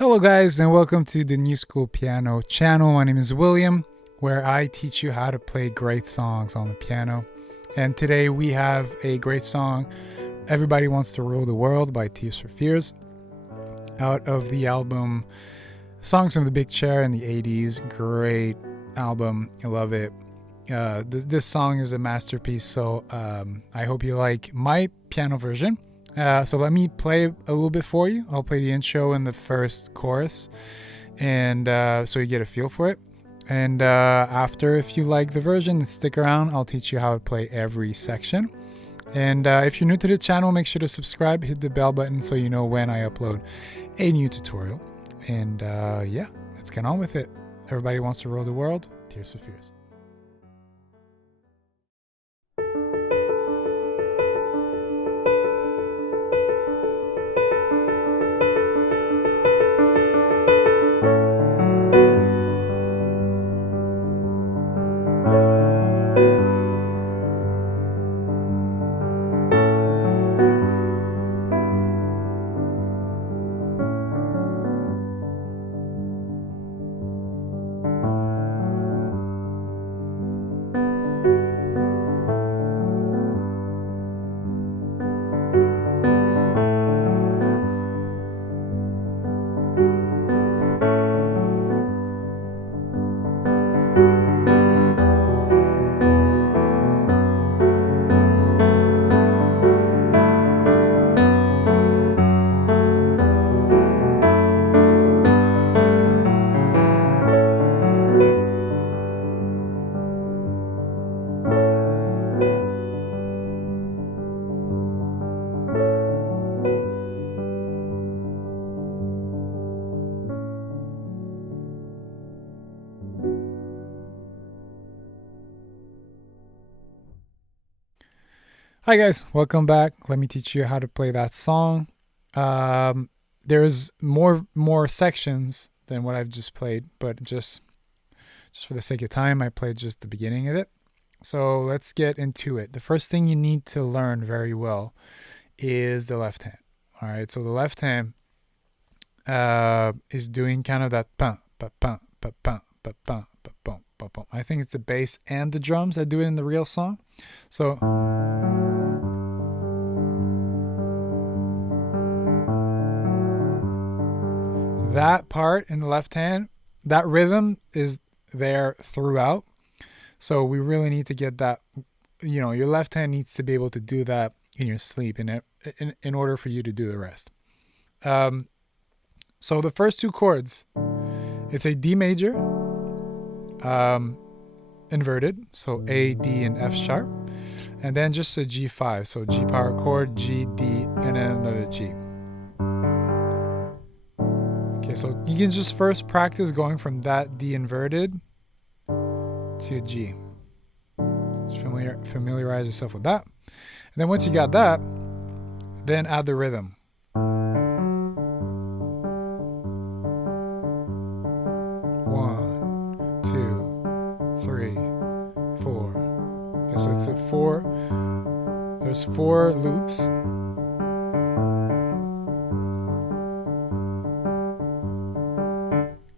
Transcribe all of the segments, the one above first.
Hello guys and welcome to the New School Piano channel. My name is William, where I teach you how to play great songs on the piano. And today we have a great song, Everybody Wants to Rule the World by Tears for Fears, out of the album Songs from the Big Chair in the 80s. Great album. I love it. This song is a masterpiece, so I hope you like my piano version. So let me play a little bit for you. I'll play the intro and the first chorus, and so you get a feel for it. And after, if you like the version, stick around. I'll teach you how to play every section. And if you're new to the channel, make sure to subscribe, hit the bell button so you know when I upload a new tutorial. And yeah, let's get on with it. Everybody Wants to Rule the World, Tears for Fears. Hi guys, welcome back. Let me teach you how to play that song. There's more sections than what I've just played, but just for the sake of time, I played just the beginning of it. So let's get into it. The first thing you need to learn very well is the left hand. All right, so the left hand is doing kind of that pum, pa, pum, pa, pum, pa, pum, pa, pum, pa, pum. I think it's the bass and the drums that do it in the real song. So that part in the left hand, that rhythm is there throughout. So we really need to get that, your left hand needs to be able to do that in your sleep in order for you to do the rest. So the first two chords, it's a D major, inverted, so A, D, and F sharp, and then just a G5, so G power chord, G, D, and then another G. Okay, so you can just first practice going from that D inverted to G. Just familiarize yourself with that. And then once you got that, then add the rhythm. One, two, three, four. Okay, so it's there's four loops.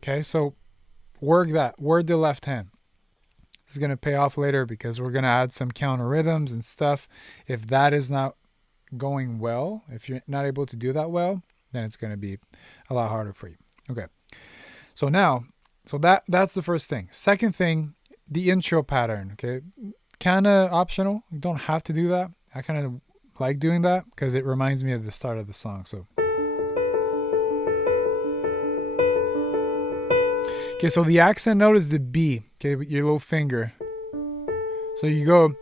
Okay, so work the left hand. This is going to pay off later because we're going to add some counter rhythms and stuff. If that is not going well, if you're not able to do that well, then it's going to be a lot harder for you. Okay, so now, that's the first thing. Second thing, the intro pattern. Okay, kind of optional. You don't have to do that. I kind of like doing that because it reminds me of the start of the song. So. Okay, so the accent note is the B, okay, with your little finger. So you go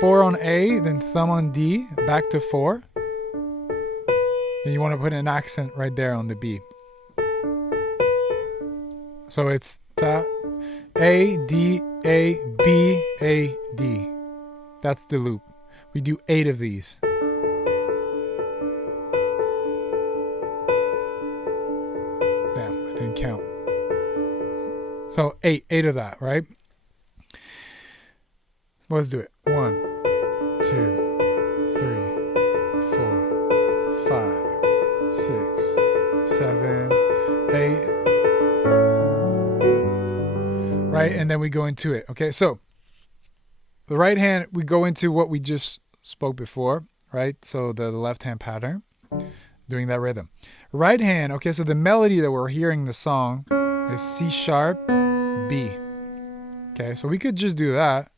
4 on A, then thumb on D, back to 4. Then you want to put an accent right there on the B. So it's ta, A, D, A, B, A, D. That's the loop. We do 8 of these. Damn, I didn't count. So eight of that, right? Let's do it. 1, 2, 3, 4, 5, 6, 7, A, right? And then we go into it. Okay, so the right hand, we go into what we just spoke before, right? So the left hand pattern, doing that rhythm. Right hand, okay, so the melody that we're hearing in the song is C sharp, B. Okay, so we could just do that.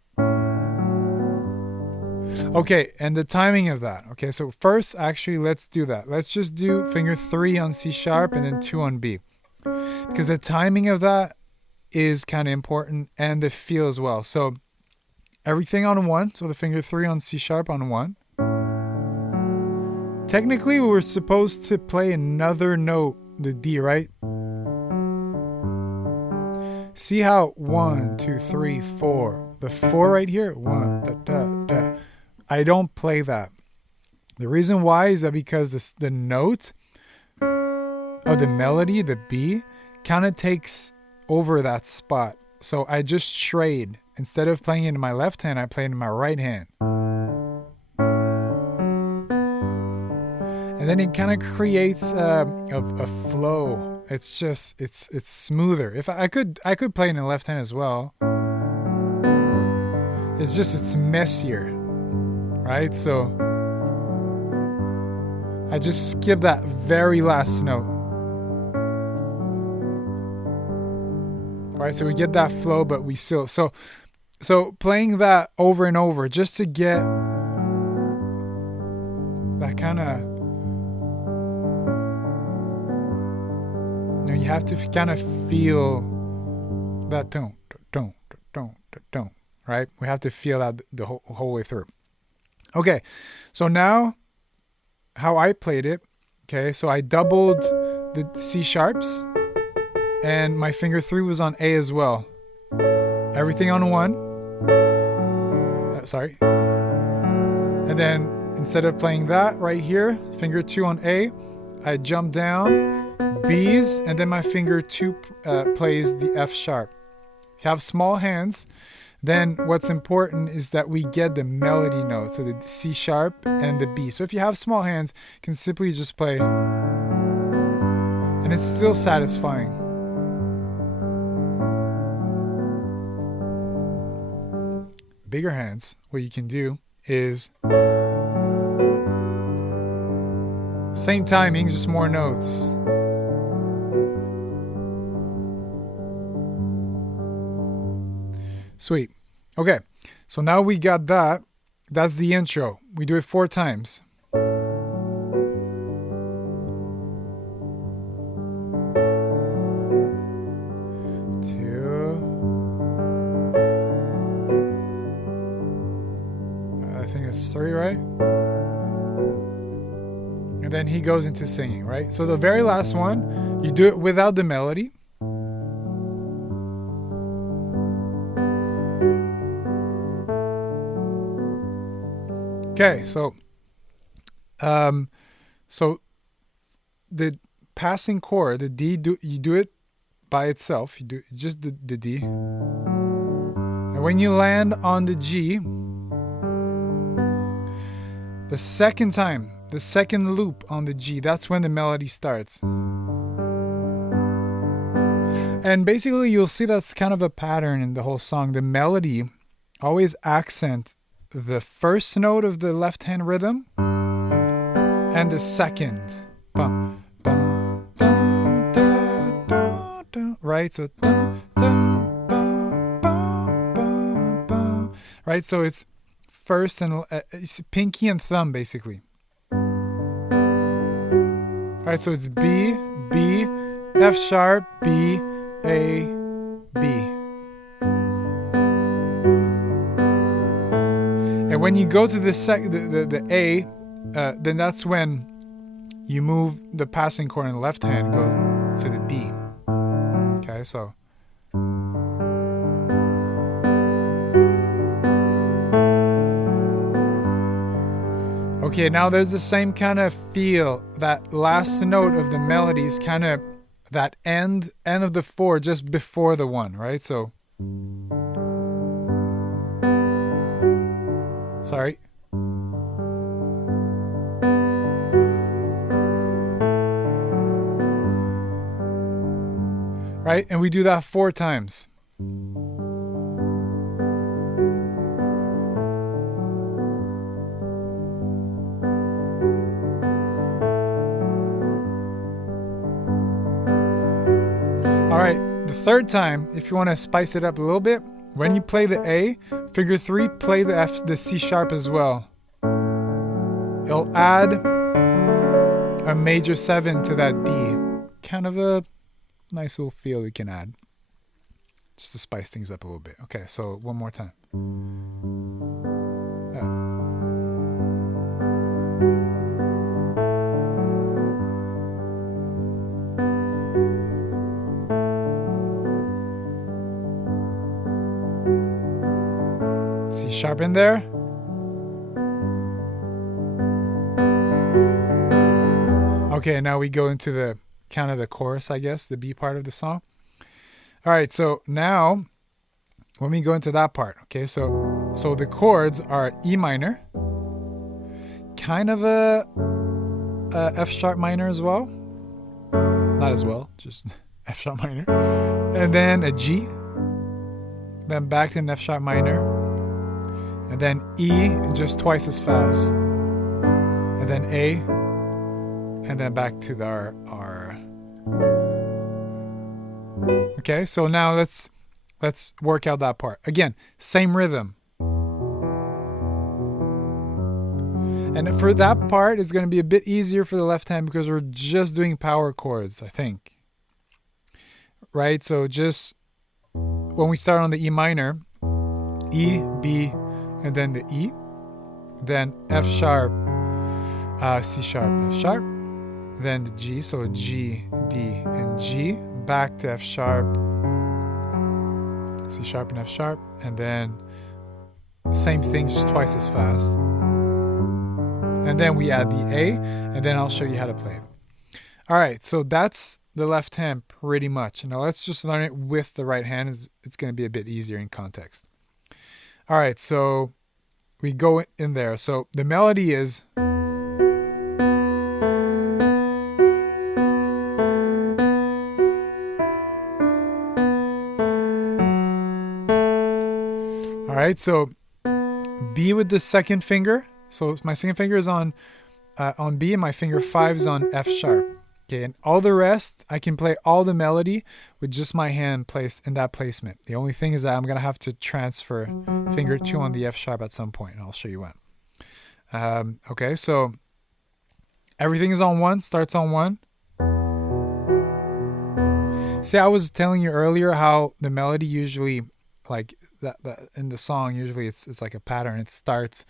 Okay, and the timing of that. Okay, so first, actually, let's do that. Let's just do finger 3 on C sharp and then 2 on B. Because the timing of that is kind of important, and the feel as well. So everything on 1, so the finger 3 on C sharp on 1. Technically, we were supposed to play another note, the D, right? See how 1, 2, 3, 4. The 4 right here, 1, da, da, da. I don't play that. The reason why is that because the note of the melody, the B, kind of takes over that spot. So I just trade. Instead of playing it in my left hand, I play it in my right hand. And then it kind of creates a flow. It's just, it's smoother. If I could play it in the left hand as well. It's just, it's messier, right? So I just skip that very last note. All right, so we get that flow, but we still, so playing that over and over just to get that kind of, you have to kind of feel that don't, right? We have to feel that the whole way through. Okay, so now how I played it, okay, so I doubled the C sharps and my finger 3 was on A as well. Everything on 1. And then instead of playing that right here, finger 2 on A, I jump down, B's, and then my finger 2 plays the F sharp. If you have small hands, then what's important is that we get the melody note, so the C sharp and the B. So if you have small hands, you can simply just play, and it's still satisfying. Bigger hands, what you can do is same timing, just more notes. Sweet. Okay, so now we got that. That's the intro. We do it 4 times. I think it's 3, right? And then he goes into singing, right? So the very last one, you do it without the melody. Okay, so the passing chord, the D, you do it by itself. You do just the D. And when you land on the G, the second time, the second loop on the G, that's when the melody starts. And basically you'll see that's kind of a pattern in the whole song. The melody always accent the first note of the left hand rhythm and the second. Bum, bum, dum, da, da, da, right? So dum, dum, bum, bum, bum, bum. Right? So it's first and it's pinky and thumb basically. Right? So it's B, B, F sharp, B, A, B. And when you go to the A, then that's when you move the passing chord in the left hand and go to the D. Okay, so. Okay, now there's the same kind of feel. That last note of the melody is kind of that end of the 4 just before the 1, right? So. Sorry. right? And we do that 4 times. All right, the 3rd time, if you want to spice it up a little bit, when you play the A, finger 3, play the C sharp as well. It'll add a major 7 to that D. Kind of a nice little feel you can add, just to spice things up a little bit. Okay, so one more time. C sharp in there. Okay, now we go into the kind of the chorus, I guess, the B part of the song. All right, so now when we go into that part, okay, so the chords are E minor, kind of a F sharp minor as well. Not as well, just F sharp minor. And then a G, then back to an F sharp minor, and then E just twice as fast, and then A, and then back to our okay, so now let's work out that part. Again, same rhythm. And for that part, it's going to be a bit easier for the left hand because we're just doing power chords, I think. Right? So just when we start on the E minor, E, B, and then the E, then F sharp, C sharp, F sharp, then the G, so G, D, and G, back to F sharp, C sharp and F sharp, and then same thing, just twice as fast. And then we add the A, and then I'll show you how to play it. All right, so that's the left hand pretty much. Now let's just learn it with the right hand. It's going to be a bit easier in context. All right, so we go in there. So the melody is... All right, so B with the second finger. So my second finger is on B, and my finger 5 is on F sharp. Okay, and all the rest, I can play all the melody with just my hand placed in that placement. The only thing is that I'm gonna have to transfer finger 2 on the F sharp at some point, and I'll show you when. Okay, so everything is on 1, starts on 1. See, I was telling you earlier how the melody usually, like that in the song, usually it's like a pattern. It starts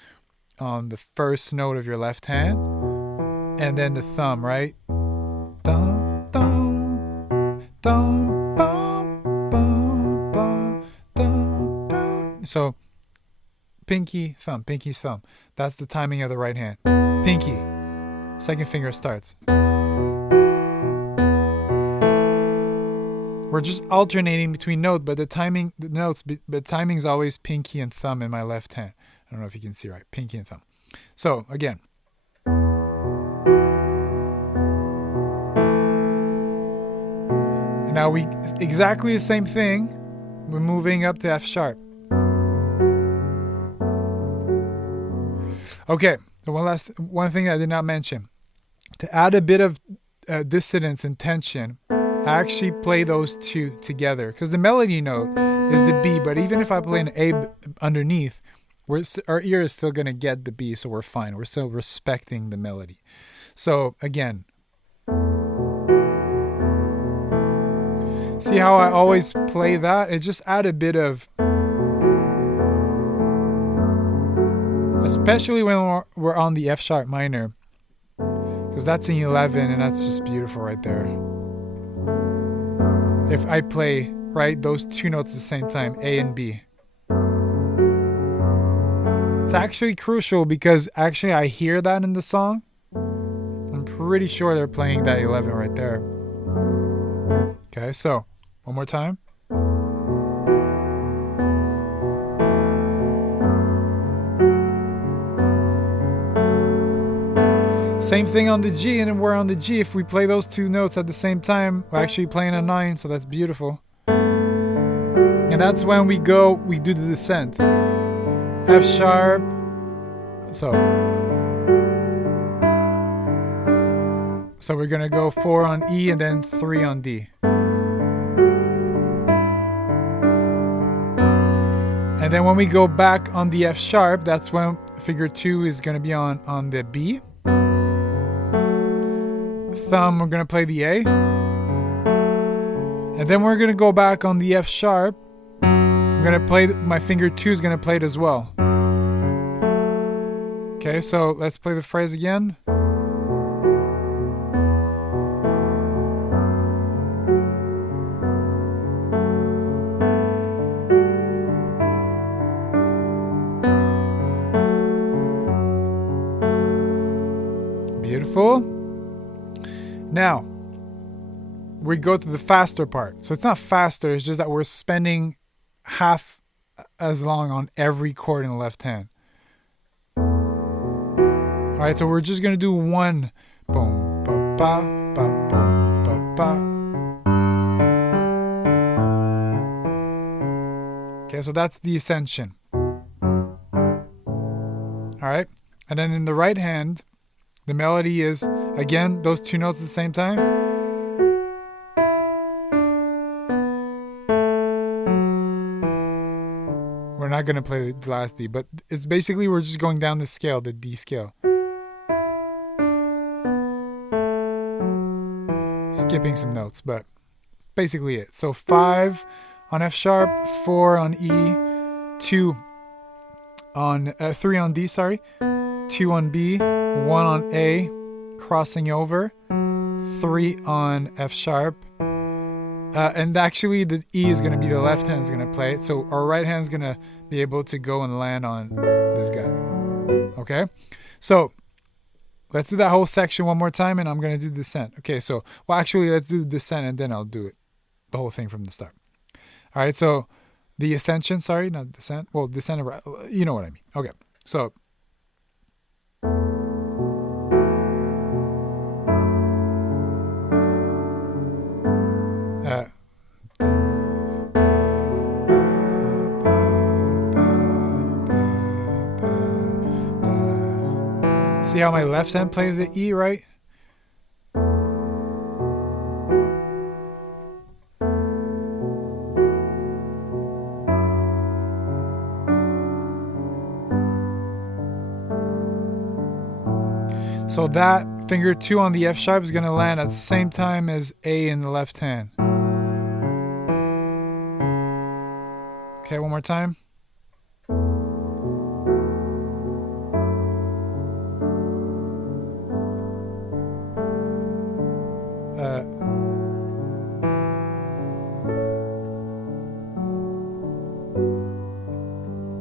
on the first note of your left hand, and then the thumb, right? Dum, dum, dum, bum, bum, bum, dum, dum. So pinky, thumb, pinky, thumb. That's the timing of the right hand. Pinky, second finger starts. We're just alternating between notes, but the timing's always pinky and thumb in my left hand. I don't know if you can see right, pinky and thumb. So again. And now we exactly the same thing. We're moving up to F sharp. Okay, so one thing I did not mention. To add a bit of dissonance and tension, I actually play those two together because the melody note is the B, but even if I play an A underneath, our ear is still going to get the B, so we're fine. We're still respecting the melody. So again, see how I always play that? It just add a bit of, especially when we're on the F sharp minor, because that's in 11 and that's just beautiful right there. If I play, right, those two notes at the same time, A and B. It's actually crucial because actually I hear that in the song. I'm pretty sure they're playing that 11 right there. Okay, so one more time. Same thing on the G, and then we're on the G. If we play those two notes at the same time, we're actually playing a 9, so that's beautiful. And that's when we do the descent. F sharp. So we're going to go 4 on E and then 3 on D. And then when we go back on the F sharp, that's when figure 2 is going to be on the B. Thumb, we're going to play the A. And then we're going to go back on the F sharp. I'm going to play, my finger 2 is going to play it as well. Okay, so let's play the phrase again. Beautiful. Now, we go to the faster part. So it's not faster, it's just that we're spending half as long on every chord in the left hand. All right, so we're just going to do one. Boom, ba, ba, ba, boom, ba, ba. Okay, so that's the ascension. All right, and then in the right hand, the melody is, again, those two notes at the same time. We're not going to play the last D, but it's basically we're just going down the scale, the D scale. Skipping some notes, but basically it. So 5 on F sharp, 4 on E, 3 on D, sorry, 2 on B, 1 on A, crossing over, 3 on F sharp, and actually the E is going to be the left hand is going to play it, so our right hand is going to be able to go and land on this guy. Okay, so let's do that whole section one more time, and I'm going to do the descent. Okay, so, well, actually, let's do the descent, and then I'll do it, the whole thing from the start. All right, so the ascension, sorry, not descent. Well, descent, you know what I mean. Okay, so. See how my left hand plays the E, right? So that finger 2 on the F sharp is going to land at the same time as A in the left hand. Okay, one more time.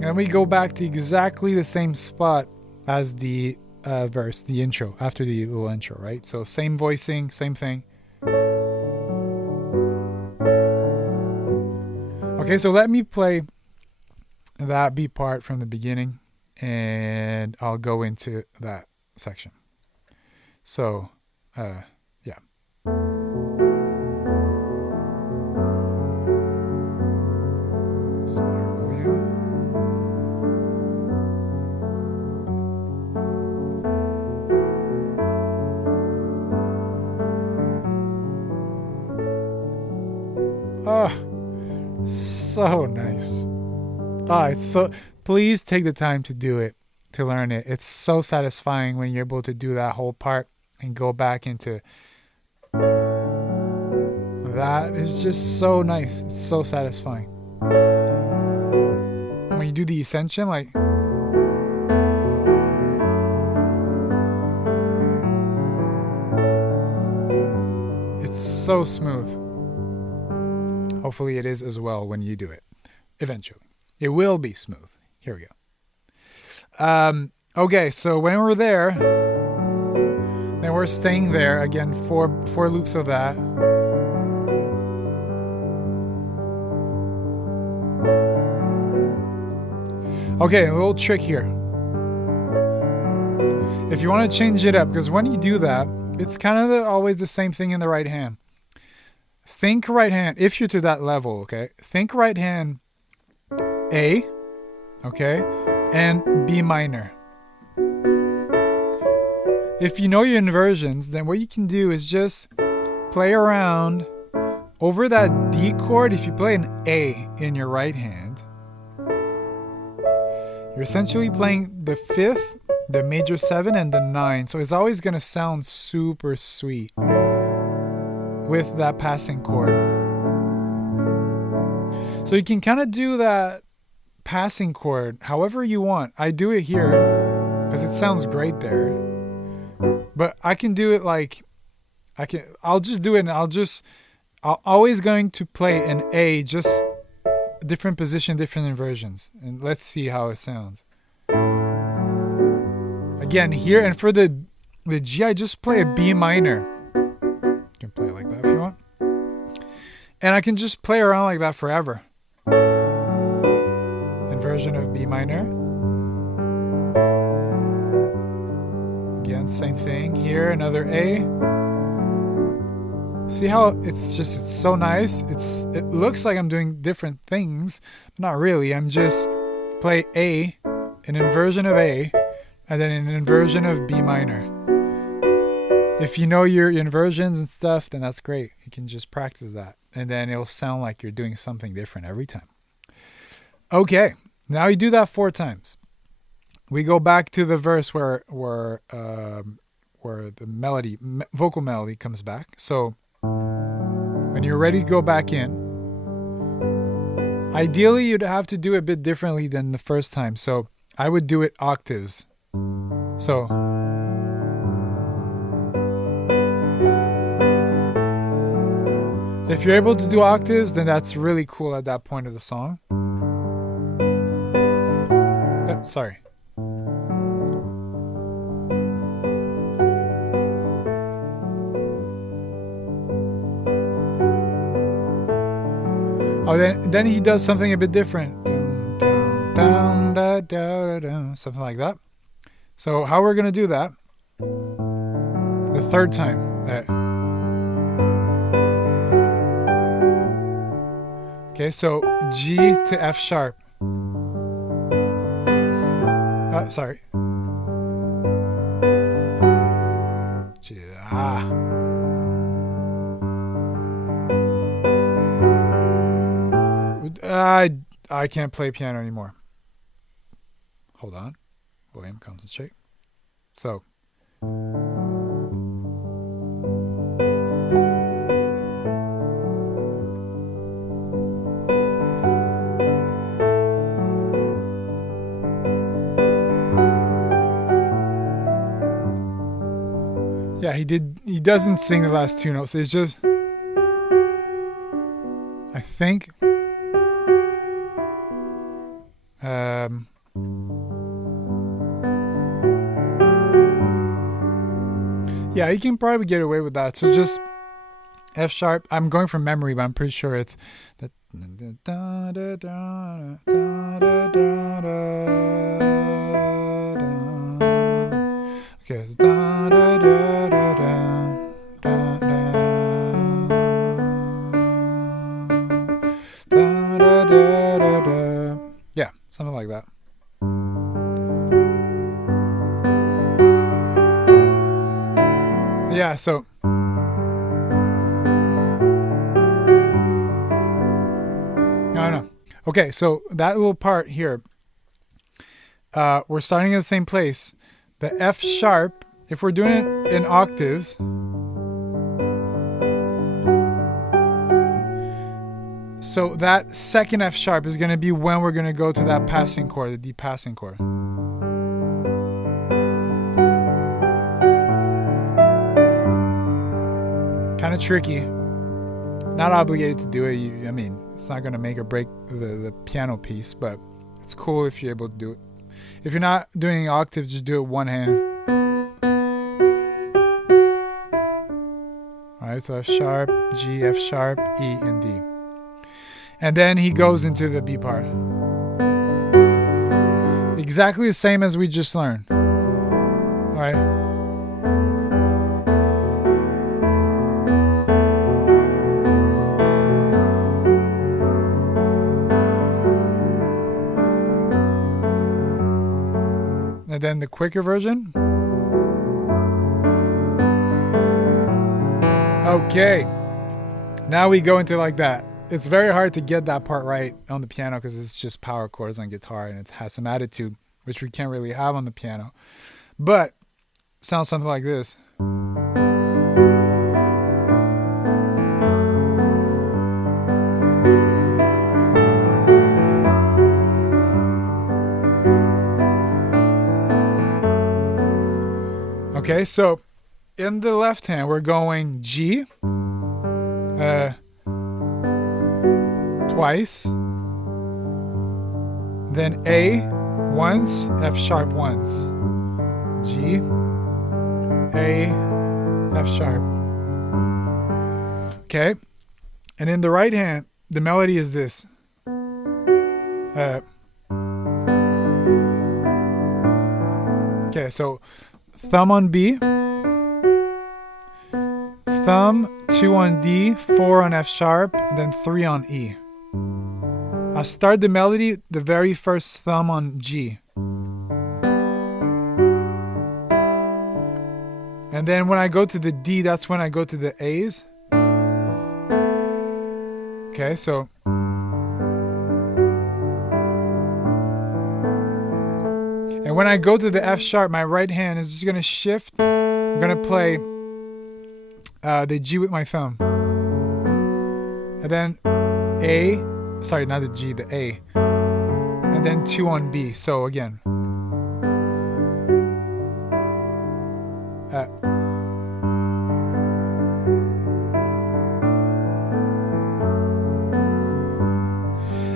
And we go back to exactly the same spot as the verse, the intro, after the little intro, right? So same voicing, same thing. Okay, so let me play that B part from the beginning, and I'll go into that section. So, yeah. Oh, so nice. It's so, please take the time to do it, to learn it. It's so satisfying when you're able to do that whole part and go back into that. Is just so nice. It's so satisfying. When you do the ascension, like, it's so smooth. Hopefully it is as well when you do it. Eventually. It will be smooth. Here we go. Okay, so when we're there, then we're staying there. Again, four loops of that. Okay, a little trick here. If you want to change it up, because when you do that, it's kind of always the same thing in the right hand. Think right hand, if you're to that level, okay? Think right hand A, okay? And B minor. If you know your inversions, then what you can do is just play around over that D chord. If you play an A in your right hand, you're essentially playing the 5th, the major 7, and the 9. So it's always going to sound super sweet with that passing chord. So you can kind of do that passing chord however you want. I do it here because it sounds great there. But I can do it like, I'll just do it and I'm always going to play an A, just different position, different inversions. And let's see how it sounds. Again, here, and for the G, I just play a B minor. You can play it like that if you want. And I can just play around like that forever. Inversion of B minor. Again, same thing here, another A. See how it's so nice. It looks like I'm doing different things, but not really. I'm just play A, an inversion of A, and then an inversion of B minor. If you know your inversions and stuff, then that's great. You can just practice that, and then it'll sound like you're doing something different every time. Okay, now you do that 4 times. We go back to the verse where the melody, vocal melody comes back. So when you're ready to go back in, ideally you'd have to do it a bit differently than the first time. So I would do it octaves. So if you're able to do octaves, then that's really cool at that point of the song. Oh, sorry. Oh, then he does something a bit different. Something like that. So how we're going to do that? The 3rd time. Okay, so G to F sharp. Sorry. G, I can't play piano anymore. Hold on. William, concentrate. So. Yeah, he doesn't sing the last 2 notes. It's just, I think, yeah, you can probably get away with that. So just F sharp. I'm going from memory, but I'm pretty sure it's the okay. Yeah, something like that. Yeah, so no. Okay, so that little part here, we're starting at the same place. The F sharp, if we're doing it in octaves, so that second F sharp is going to be when we're going to go to that passing chord, the D passing chord. Kind of tricky. Not obligated to do it. I mean, it's not going to make or break the piano piece, but it's cool if you're able to do it. If you're not doing octaves, just do it one hand. Alright, so F sharp, G, F sharp, E, and D. And then he goes into the B part. Exactly the same as we just learned. right? And then the quicker version. Okay. Now we go into like that. It's very hard to get that part right on the piano because it's just power chords on guitar and it has some attitude, which we can't really have on the piano. But sounds something like this. Okay, so in the left hand, we're going G twice, then A once, F sharp once, G, A, F sharp. Okay, and in the right hand, the melody is this. Okay, so thumb on B, thumb, 2 on D, 4 on F sharp, and then 3 on E. I'll start the melody, the very first thumb on G. And then when I go to the D, that's when I go to the A's. Okay, so. And when I go to the F sharp, my right hand is just going to shift. I'm going to play the G with my thumb. And then A, sorry, not the G, the A. And then 2 on B. So again.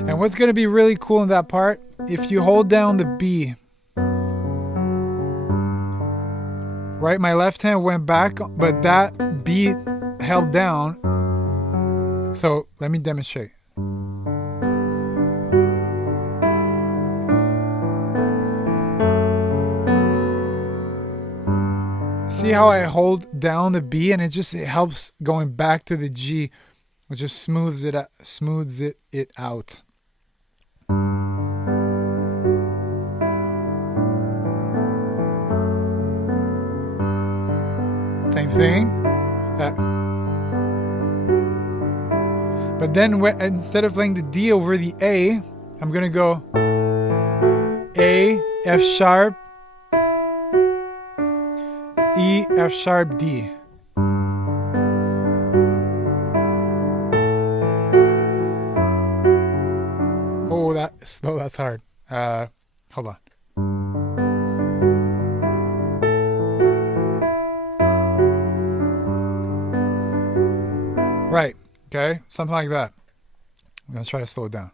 And what's going to be really cool in that part, if you hold down the B, right, my left hand went back, but that B held down. So let me demonstrate. See how I hold down the B and it helps going back to the G. It just smooths it out. Same thing. But then instead of playing the D over the A, I'm going to go A, F sharp, E, F sharp, D. Oh, that's hard. Hold on. Right. Okay. Something like that. I'm going to try to slow it down.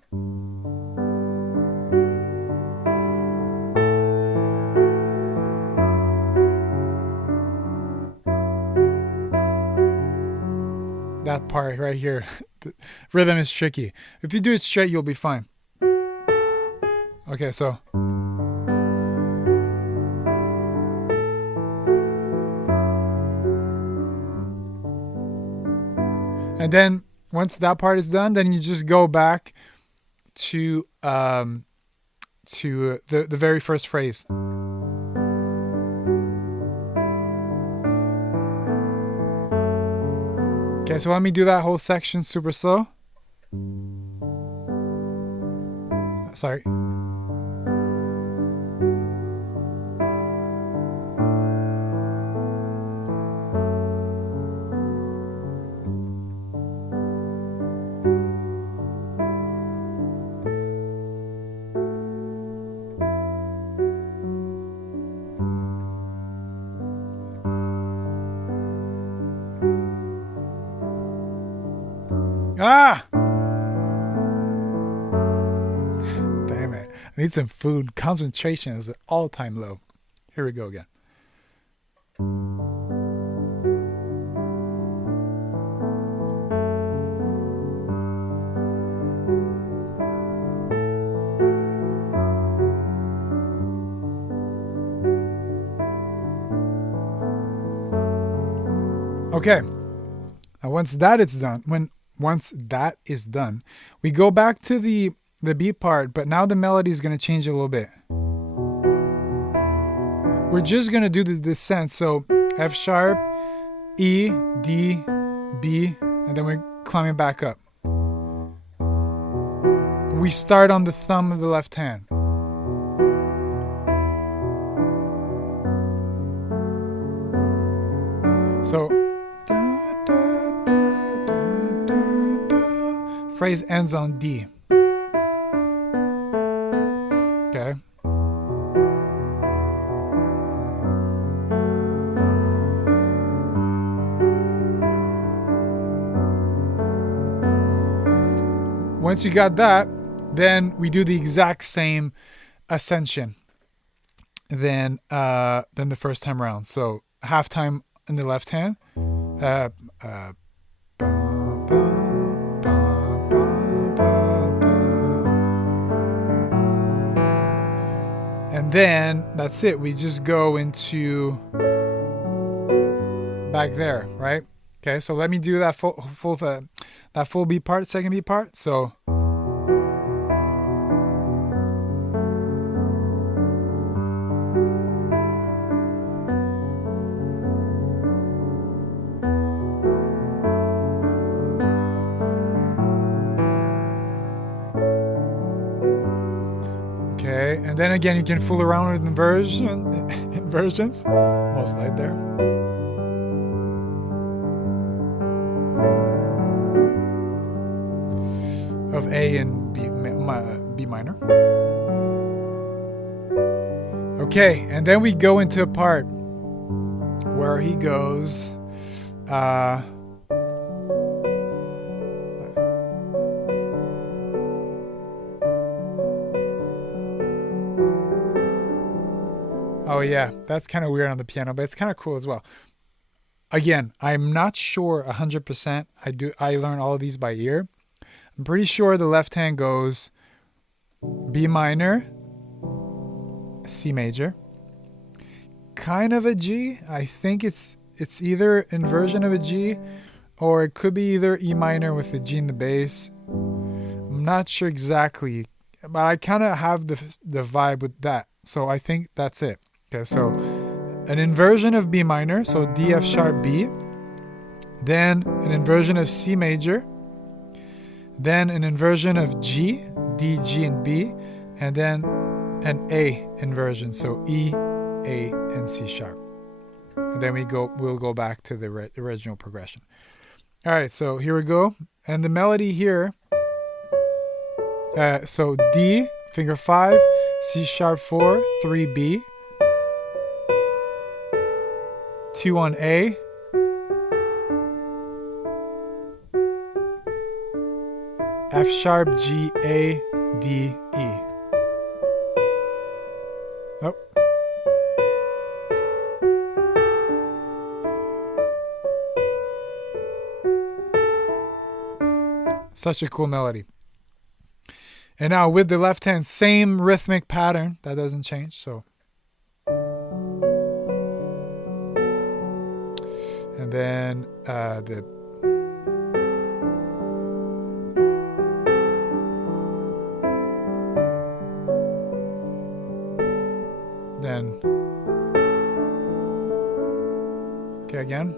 That part right here. The rhythm is tricky. If you do it straight, you'll be fine. Okay, so. And then once that part is done, then you just go back to the very first phrase. Okay, so let me do that whole section super slow. Sorry. Ah! Damn it. I need some food. Concentration is at all-time low. Here we go again. Okay. Now once that is done, we go back to the B part, but now the melody is going to change a little bit. We're just going to do the descent. So F sharp, E, D, B, and then we're climbing back up. We start on the thumb of the left hand. So phrase ends on D. Okay. Once you got that, then we do the exact same ascension than the first time around. So half time in the left hand. And then that's it. We just go into back there, right? Okay, so let me do that full beat part, second beat part. So okay, and then again you can fool around with inversions. Almost like there. Of A and B minor. Okay, and then we go into a part where he goes oh yeah, that's kind of weird on the piano, but it's kind of cool as well. Again, I'm not sure 100%. I learn all of these by ear. I'm pretty sure the left hand goes B minor, C major, kind of a G. I think it's either inversion of a G, or it could be either E minor with the G in the bass. I'm not sure exactly, but I kind of have the vibe with that. So I think that's it. Okay, so an inversion of B minor, so D, F sharp, B. Then an inversion of C major. Then an inversion of G, D, G, and B, and then an A inversion, so E, A, and C sharp. And then we'll go back to the original progression. All right, so here we go. And the melody here, so D, finger 5, C sharp 4, 3 B, 2 on A, F sharp, G, A, D, E. Oh. Such a cool melody. And now with the left hand, same rhythmic pattern. That doesn't change. So. And then okay, again.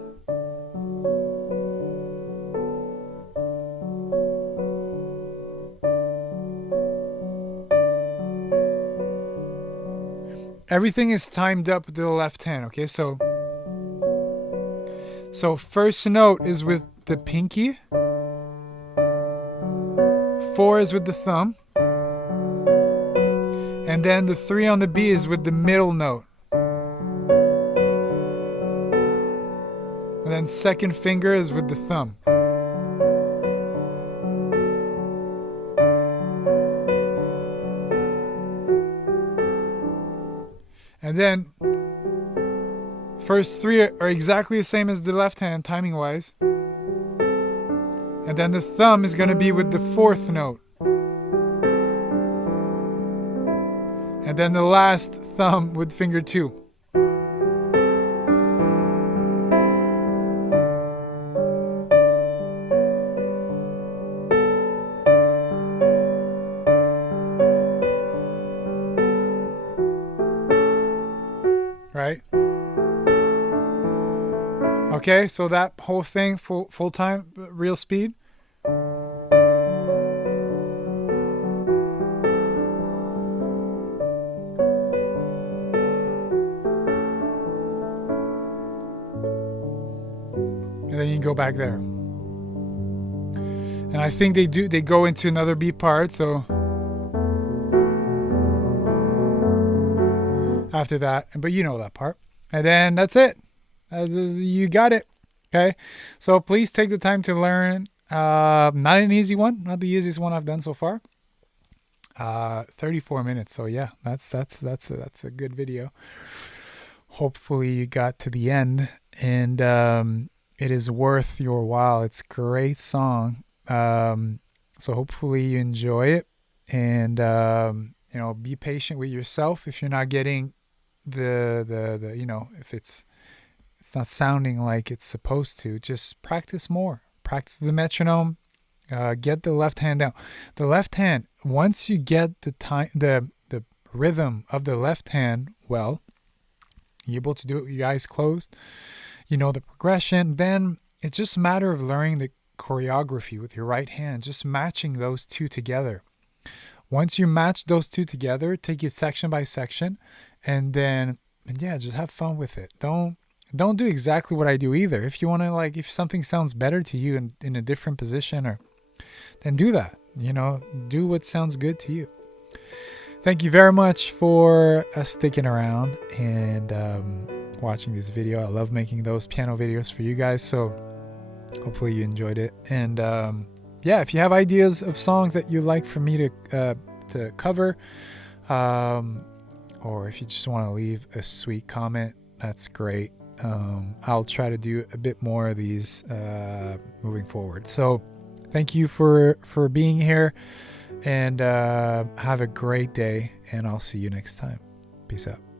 Everything is timed up with the left hand, okay? So first note is with the pinky. 4 is with the thumb. And then the 3 on the B is with the middle note. And then second finger is with the thumb. And then first 3 are exactly the same as the left hand, timing wise. And then the thumb is going to be with the 4th note. And then the last thumb with finger 2. Okay, so that whole thing, full time, real speed. And then you can go back there. And I think they go into another beat part, so after that, but you know that part. And then that's it. You got it. Okay. So please take the time to learn. Not an easy one, not the easiest one I've done so far. 34 minutes. So yeah, that's a good video. Hopefully you got to the end, and it is worth your while. It's a great song. So hopefully you enjoy it, and be patient with yourself if you're not getting the if it's not sounding like it's supposed to. Just practice more. Practice the metronome. Get the left hand down. The left hand, once you get the rhythm of the left hand well, you're able to do it with your eyes closed, you know the progression, then it's just a matter of learning the choreography with your right hand, just matching those two together. Once you match those two together, take it section by section, and just have fun with it. Don't do exactly what I do either. If you want to, like, if something sounds better to you in a different position, then do that. Do what sounds good to you. Thank you very much for sticking around and watching this video. I love making those piano videos for you guys, so hopefully you enjoyed it. And if you have ideas of songs that you'd like for me to cover, or if you just want to leave a sweet comment, that's great. I'll try to do a bit more of these moving forward. So thank you for being here, and have a great day, and I'll see you next time. Peace out.